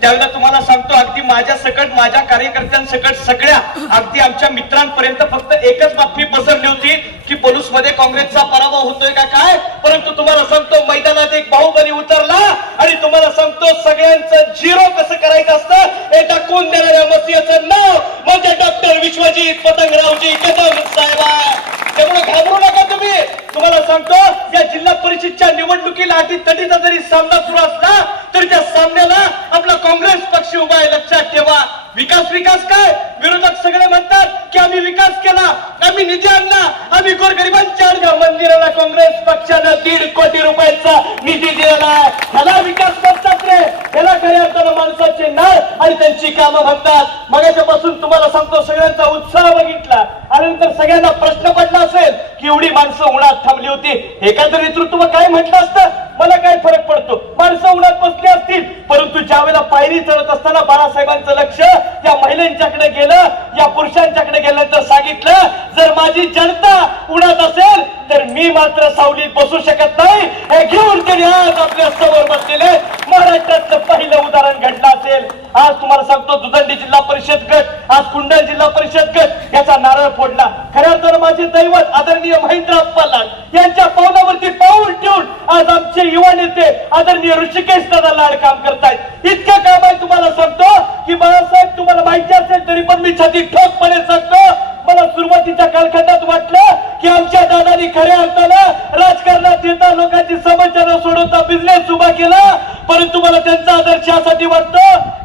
त्यावेळेला तुम्हाला सांगतो अगदी माझ्या सकट माझ्या कार्यकर्त्यांसकट सगळ्या अगदी आमच्या मित्रांपर्यंत फक्त एकच बातमी पसरली होती की पोलीस मध्ये काँग्रेसचा पराभव होतोय का काय, परंतु तुम्हाला सांगतो मैदानात एक बाहुबली उतरला आणि तुम्हाला सांगतो सगळ्यांचं झिरो कसं करायचं असतं हे दाखवून देणाऱ्या मसीहाचं नाव म्हणजे डॉक्टर विश्वजित पतंगरावजी कदम साहेब. त्यामुळे घाबरू नका तुम्ही. तुम्हाला सांगतो या जिल्हा परिषदच्या निवडणुकीला अटीतटीचा जरी सामना सुरू असला तरी त्या सामन्याला आपला काँग्रेस पक्ष उभा आहे. लक्षात ठेवा. विकास विकास काय, विरोधक सगळे म्हणतात की आम्ही विकास केला, आम्ही निधी आणला, आम्ही गोरगरिबांच्या मंदिराला काँग्रेस पक्षानं 1.5 कोटी रुपयाचा निधी दिलेला आहे. ह्याला विकास म्हणतात रे, ह्याला खऱ्या अर्थानं माणसाचे नाळ आणि त्यांची कामं म्हणतात. मगाच्यापासून तुम्हाला सांगतो सगळ्यांचा उत्साह बघितला आणि नंतर सगळ्यांना प्रश्न पडला असेल की एवढी माणसं उन्हात थांबली होती, एखादं नेतृत्व काय म्हटलं असतं, मला काय फरक पडतो, माणसं उन्हात बसली असतील. परंतु ज्या वेळेला पायरी चढत असताना बाळासाहेबांचं लक्ष या महिलांच्याकडे गेलं, या पुरुषांच्याकडे गेल्यानंतर सांगितलं जर माझी जनता उन्हात असेल तर मी मात्र सावलीत बसू शकत नाही. हे घेऊन त्यांनी आज आपल्या समोर बसलेले महाराष्ट्रातलं पहिलं उदाहरण घडलं असेल. आज तुम्हाला सांगतो दुदंडी जिल्हा परिषद गट, आज कुंडल जिल्हा परिषद गट याचा नारळ फोडला. खऱ्या अर्थानं माझे दैवत आदरणीय महेंद्र अप्पा लाड यांच्या पावलावरती पाऊल ठेवून आज आमचे युवा नेते आदरणीय ऋषिकेश दादा लाड काम करतायत. इतकं काम आहे. तुम्हाला सांगतो की बाळासाहेब तुम्हाला माहिती असेल तरी पण मी छाती ठोकपणे सांगतो, मला सुरुवातीच्या कालखंडात वाटलं की आमच्या दादांनी खऱ्या अर्थानं राजकारणात येता लोकांची समस्या न सोडवता बिझनेस उभा केला. परंतु मला त्यांचा आदर्श यासाठी वाटतो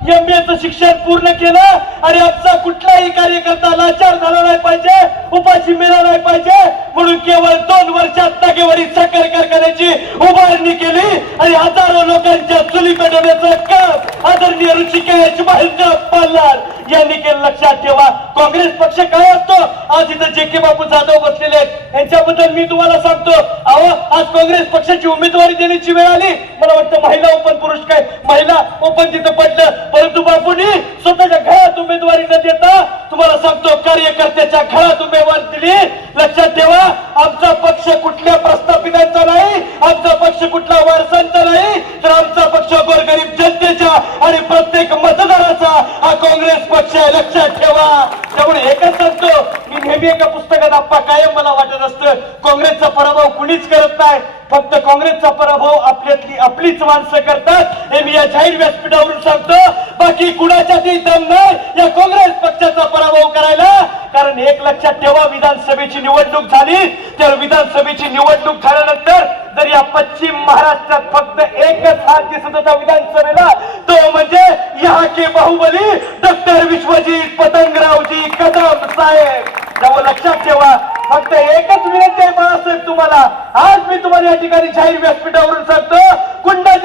MBA चं शिक्षण पूर्ण केलं आणि आमचा कुठलाही कार्यकर्ता लाचार झाला नाही पाहिजे, उपाशी मेला नाही पाहिजे म्हणून केवळ 2 वर्षात टाकेवारी साखर कारखान्याची उभारणी केली आणि हजारो लोकांच्या चुली पेटवण्याचं काम आदरणीय ऋषिकेश महेंद्र पल्लाड यांनी केलं. लक्षात ठेवा. काँग्रेस पक्ष काय असतो, आज इथं JK बापू जाधव बसलेले आहेत यांच्याबद्दल मी तुम्हाला सांगतो, अहो आज काँग्रेस पक्षाची उमेदवारी देण्याची वेळ आली. मला वाटतं महिला ओपन, पुरुष काय महिला ओपन तिथं पडलं, परंतु बापूंनी स्वतःच्या घरात उमेदवारी न देता तुम्हाला सांगतो कार्यकर्त्याच्या घरात उमेदवारी दिली. लक्षात ठेवा. आमचा पक्ष कुठल्या प्रस्थापितांचा नाही, आमचा पक्ष कुठला वारसांचा नाही, तर आमचा पक्ष गोरगरीब जनतेच्या आणि प्रत्येक मतदाराचा हा काँग्रेस पक्ष आहे. लक्षात ठेवा. त्यामुळे एकच सांगतो, मी नेहमी एका पुस्तकात आप्पा कायम मला वाटत असतं काँग्रेसचा पराभव कुणीच करत नाही, फक्त काँग्रेसचा पराभव आपलीच माणसं करतात. हे मी या जाहीर व्यासपीठावरून सांगतो. बाकी कुणाच्याही दम नाही या काँग्रेस पक्षाचा पराभव करायला. कारण एक लक्षात ठेवा, विधानसभेची निवडणूक झाली तर विधानसभेची निवडणूक झाल्यानंतर जर या पश्चिम महाराष्ट्रात फक्त एकच हात दिसत होता विधानसभेला, तो म्हणजे यहाँ के बाहुबली डॉक्टर विश्वजित पतंगरावजी कदम साहेब. त्यामुळे लक्षात ठेवा, फक्त एकच विनंती आहे बाळासाहेब तुम्हाला, आज मी तुम्हाला या ठिकाणी जाहीर व्यासपीठावरून सांगतो, कुंडल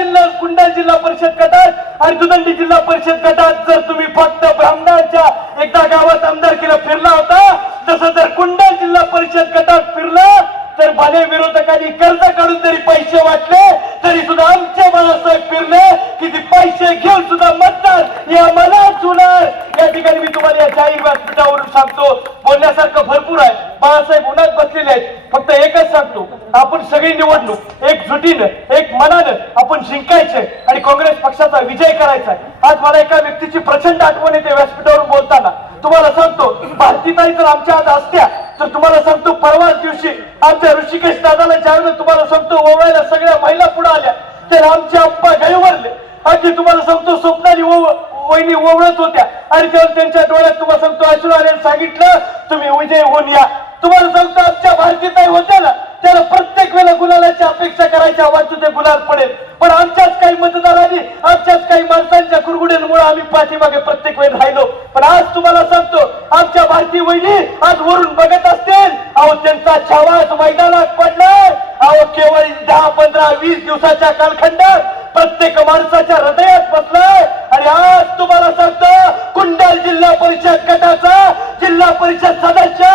जिल्हा परिषद गटात आणि दुदंडी जिल्हा परिषद गटात जर तुम्ही फक्त ब्राह्मणांच्या एकदा गावात आमदारकीला फिरला होता, तसं जर कुंडल जिल्हा परिषद गटात फिरलं तर भले विरोधकांनी कर्ज काढून जरी पैसे वाटले तरी सुद्धा आमचे बाळासाहेब फिरले की ते पैसे घेऊन सुद्धा मतदार या मनात होणार. या ठिकाणी मी तुम्हाला या जाहीर व्यासपीठावरून सांगतो, बोलण्यासारखं भरपूर आहे. बाळासाहेब उन्हात बसलेले आहेत. फक्त एकच सांगतो, आपण सगळी निवडणूक एकजुटीनं एक मनानं आपण जिंकायचे आणि काँग्रेस पक्षाचा विजय करायचा आहे. आज मला एका व्यक्तीची प्रचंड आठवण येते व्यासपीठावरून बोलताना. तुम्हाला सांगतो, भारतीताई जर आमच्या आज असत्या तर तुम्हाला सांगतो परवाच दिवशी आमच्या ऋषिकेश दादाला ज्यावेळेला तुम्हाला सांगतो ओवायला सगळ्या महिला पुढे आल्या तर आमचे अप्पा गैरवरले. अगदी तुम्हाला सांगतो स्वप्नाली वहिनी ओवळत होत्या आणि तेव्हा त्यांच्या डोळ्यात तुम्हाला सांगतो अश्रू आले. सांगितलं तुम्ही विजय होऊन या. तुम्हाला सांगतो आमच्या भारतीताई होत्या ना, त्याला प्रत्येक वेळेला गुलालाची अपेक्षा करायची, वाटतो ते गुलाल पडेल. पण आमच्याच काही मतदारांनी, आमच्याच काही माणसांच्या कुरगुड्यांमुळे आम्ही पाठीमागे प्रत्येक वेळेस राहिलो. पण आज तुम्हाला सांगतो, आमच्या भारतीय वहिनी आज वरून बघत असतील, अहो त्यांचा छावाच मैदानात पडलाय. अहो केवळ 10, 15, 20 दिवसाच्या कालखंडात प्रत्येक माणसाच्या हृदयात बसलाय. आणि आज तुम्हाला सांगतो, कुंडल जिल्हा परिषद गटाचा जिल्हा परिषद सदस्य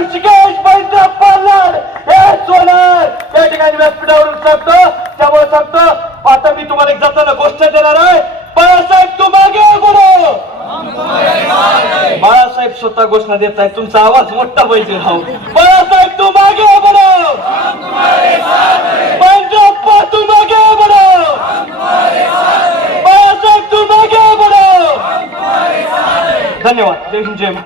ऋषिकेश महेंद्र पल्लाड हे सोनार या ठिकाणी व्यासपीठावरून सांगतो. त्यामुळे सांगतो, आता मी तुम्हाला एक जाताना गोष्ट देणार आहे. बाळासाहेब तू मागे बोलो. बाळासाहेब स्वतः घोषणा देत आहे, तुमचा आवाज मोठा पाहिजे. बाळासाहेब तू मागे बोलो. महेंद्र अप्पा तू मागे बोलो. बाळासाहेब तू मागे धन्यवाद. जय हिंद जय महाराष्ट्र.